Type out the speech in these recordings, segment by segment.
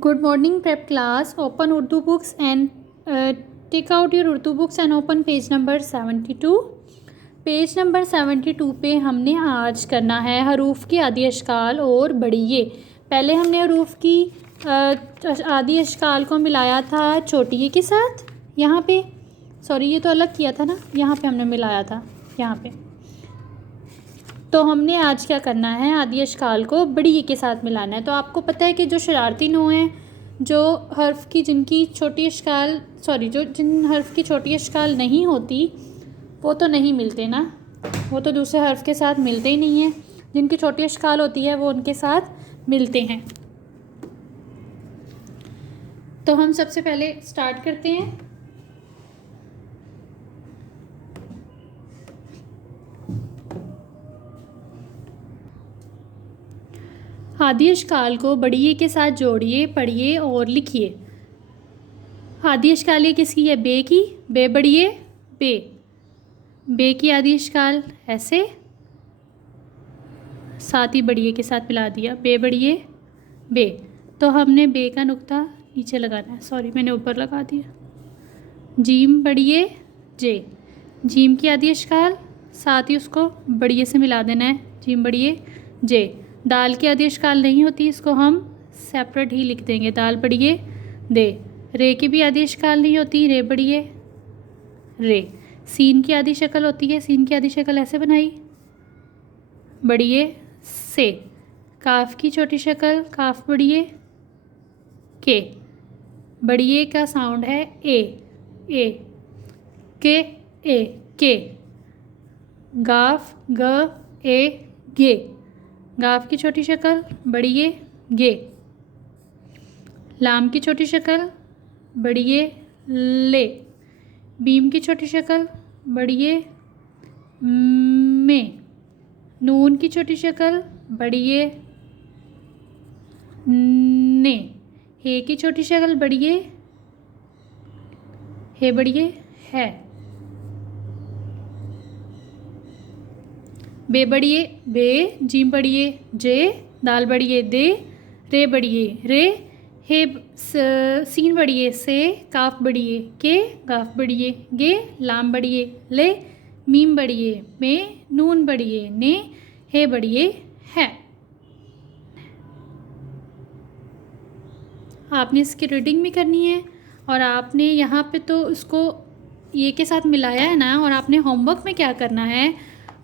Good morning, prep class. Open Urdu books and take out your Urdu books and open page number 72. Page number 72 पे हमने आज करना है हरूफ की आदि अशकाल और बड़िए। पहले हमने हरूफ की आदि अशकाल को मिलाया था छोटी के साथ, यहाँ पे सॉरी ये तो अलग किया था ना, यहाँ पे हमने मिलाया था यहाँ पे। तो हमने आज क्या करना है, आदि अशकाल को बड़ी के साथ मिलाना है। तो आपको पता है कि जो शरारती नो हैं, जो हर्फ की जिनकी छोटी अशकाल जिन हर्फ की छोटी अशकाल नहीं होती वो तो नहीं मिलते ना, वो तो दूसरे हर्फ के साथ मिलते ही नहीं हैं। जिनकी छोटी अशकाल होती है वो उनके साथ मिलते हैं। तो हम सबसे पहले स्टार्ट करते हैं। आदि अशकाल को बड़िए के साथ जोड़िए, पढ़िए और लिखिए। आदि अशकाल ये किसकी है? बे की। बे बड़िए बे की आदि अशकाल ऐसे, साथ ही बड़िए के साथ मिला दिया, बे बड़िए बे। तो हमने बे का नुक्ता नीचे लगाना है, सॉरी मैंने ऊपर लगा दिया। जीम बड़िए जे, जीम की आदि अशकाल साथ ही उसको बड़िए से मिला देना है, जीम बड़िए जे। दाल की आदि अशकाल नहीं होती, इसको हम सेपरेट ही लिख देंगे, दाल बड़िए दे। रे की भी आदि अशकाल नहीं होती, रे बड़िए रे। सीन की आदि शक्ल होती है, सीन की आदि शक्ल ऐसे बनाई, बड़िए से। काफ की छोटी शक्ल, काफ बड़िए के। बड़िए का साउंड है ए के ए के। गाफ ग ए गे, गाफ की छोटी शक्ल बड़िए गे। लाम की छोटी शक्ल बड़िए ले। बीम की छोटी शक्ल बड़िए में। नून की छोटी शक्ल बड़िए ने। हे की छोटी शक्ल बड़िए हे बड़िए है। बे बड़िए बे, जीम बड़िए जे, दाल बड़िए दे, रे बड़िए रे, हे सीन बड़िए से, काफ बड़िए के, गाफ बड़िए गे, लाम बड़िए ले, मीम बड़िए में, नून बड़िए ने, हे बड़िए है। आपने इसकी रीडिंग भी करनी है और आपने यहाँ पे तो इसको ये के साथ मिलाया है ना, और आपने होमवर्क में क्या करना है,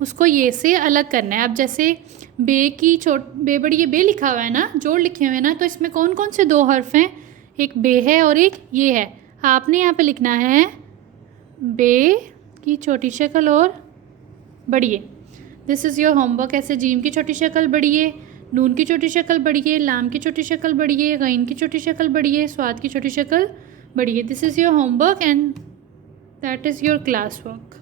उसको ये से अलग करना है। अब जैसे बे की बे बड़िए बे लिखा हुआ है ना, जोड़ लिखे हुए हैं ना, तो इसमें कौन कौन से दो हर्फ हैं? एक बे है और एक ये है। आपने यहाँ पे लिखना है बे की छोटी शक्ल और बड़िए। This is your homework. ऐसे जीम की छोटी शक्ल बड़िए, नून की छोटी शक्ल बड़िए, लाम की छोटी शक्ल बड़िए, गैन की छोटी शक्ल बड़िए, स्वाद की छोटी शक्ल बड़िए। This is your homework and that is your class work.